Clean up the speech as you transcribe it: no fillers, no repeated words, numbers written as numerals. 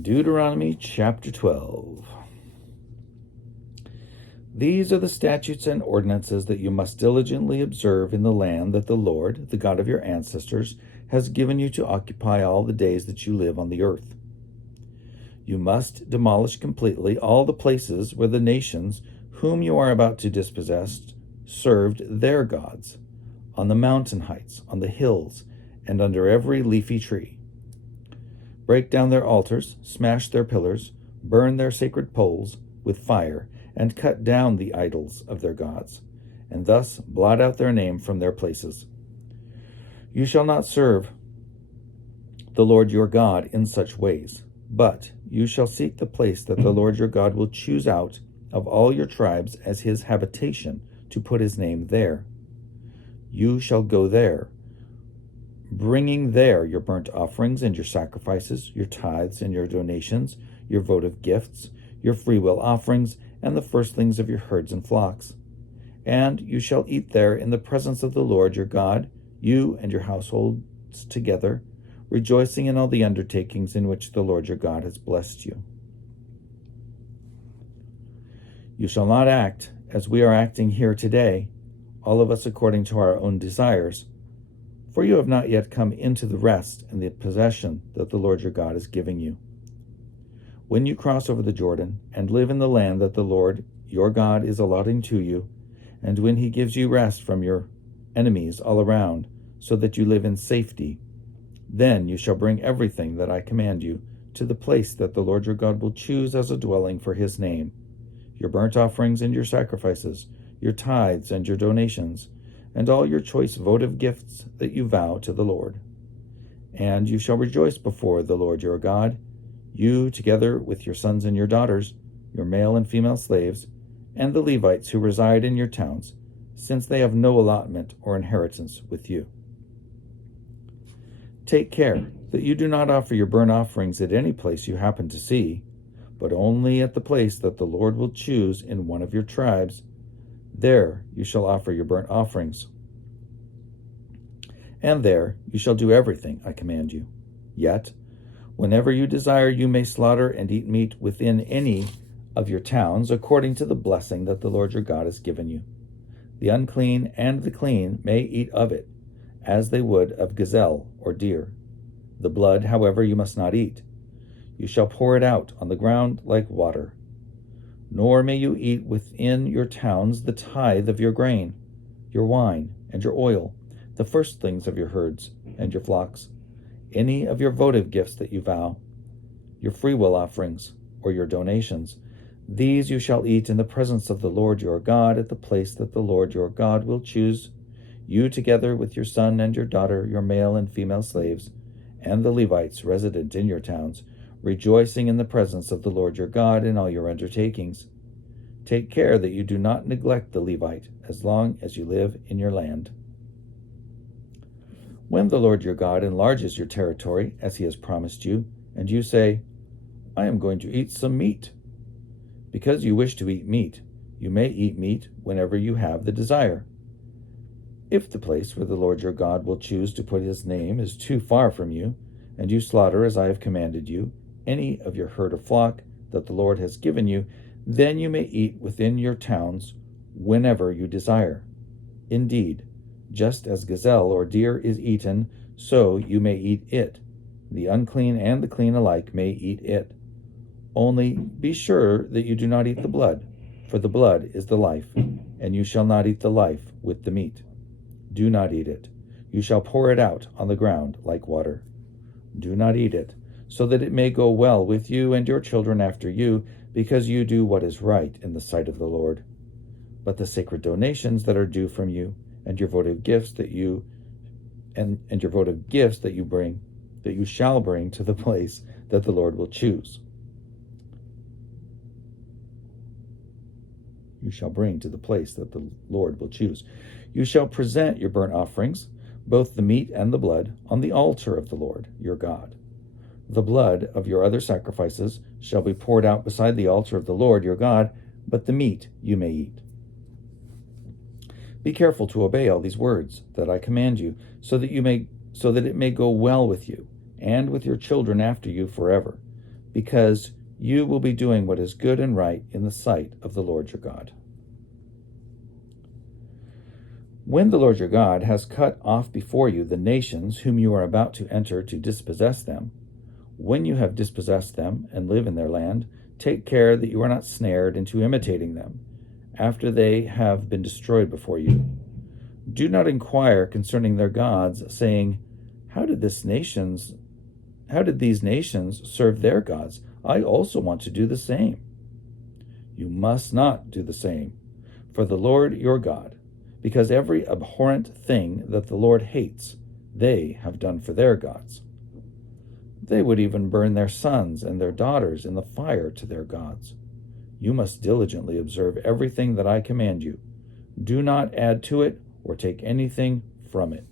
Deuteronomy chapter 12. These are the statutes and ordinances that you must diligently observe in the land that the Lord, the God of your ancestors, has given you to occupy all the days that you live on the earth. You must demolish completely all the places where the nations whom you are about to dispossess served their gods, on the mountain heights, on the hills, and under every leafy tree. Break down their altars, smash their pillars, burn their sacred poles with fire, and cut down the idols of their gods, and thus blot out their name from their places. You shall not serve the Lord your God in such ways, but you shall seek the place that the Lord your God will choose out of all your tribes as his habitation, to put his name there. You shall go there, bringing there your burnt offerings and your sacrifices, your tithes and your donations, your votive gifts, your freewill offerings, and the firstlings of your herds and flocks. And you shall eat there in the presence of the Lord your God, you and your households together, rejoicing in all the undertakings in which the Lord your God has blessed you. You shall not act as we are acting here today, all of us according to our own desires, for you have not yet come into the rest and the possession that the Lord your God is giving you. When you cross over the Jordan and live in the land that the Lord your God is allotting to you, and when he gives you rest from your enemies all around, so that you live in safety, then you shall bring everything that I command you to the place that the Lord your God will choose as a dwelling for his name, your burnt offerings and your sacrifices, your tithes and your donations, and all your choice votive gifts that you vow to the Lord. And you shall rejoice before the Lord your God, you together with your sons and your daughters, your male and female slaves, and the Levites who reside in your towns, since they have no allotment or inheritance with you. Take care that you do not offer your burnt offerings at any place you happen to see, but only at the place that the Lord will choose in one of your tribes. There you shall offer your burnt offerings. And there you shall do everything I command you. Yet, whenever you desire, you may slaughter and eat meat within any of your towns, according to the blessing that the Lord your God has given you. The unclean and the clean may eat of it, as they would of gazelle or deer. The blood, however, you must not eat. You shall pour it out on the ground like water. Nor may you eat within your towns the tithe of your grain, your wine, and your oil, the firstlings of your herds and your flocks, any of your votive gifts that you vow, your freewill offerings, or your donations. These you shall eat in the presence of the Lord your God at the place that the Lord your God will choose, you together with your son and your daughter, your male and female slaves, and the Levites resident in your towns, rejoicing in the presence of the Lord your God in all your undertakings. Take care that you do not neglect the Levite as long as you live in your land. When the Lord your God enlarges your territory, as he has promised you, and you say, I am going to eat some meat. Because you wish to eat meat, you may eat meat whenever you have the desire. If the place where the Lord your God will choose to put his name is too far from you, and you slaughter as I have commanded you, any of your herd or flock that the Lord has given you, then you may eat within your towns whenever you desire. Indeed, just as gazelle or deer is eaten, so you may eat it. The unclean and the clean alike may eat it. Only be sure that you do not eat the blood, for the blood is the life, and you shall not eat the life with the meat. Do not eat it. You shall pour it out on the ground like water. Do not eat it, so that it may go well with you and your children after you, because you do what is right in the sight of the Lord. But the sacred donations that are due from you, and your votive gifts that you bring, that you shall bring to the place that the Lord will choose. You shall bring to the place that the Lord will choose. You shall present your burnt offerings, both the meat and the blood, on the altar of the Lord your God. The blood of your other sacrifices shall be poured out beside the altar of the Lord your God, but the meat you may eat. Be careful to obey all these words that I command you, so that it may go well with you and with your children after you forever. because you will be doing what is good and right in the sight of the Lord your God. When the Lord your God has cut off before you the nations whom you are about to enter to dispossess them, when you have dispossessed them and live in their land, take care that you are not snared into imitating them, after they have been destroyed before you. Do not inquire concerning their gods, saying, How did these nations serve their gods? I also want to do the same. You must not do the same, for the Lord your God, because every abhorrent thing that the Lord hates, they have done for their gods. They would even burn their sons and their daughters in the fire to their gods. You must diligently observe everything that I command you. Do not add to it or take anything from it.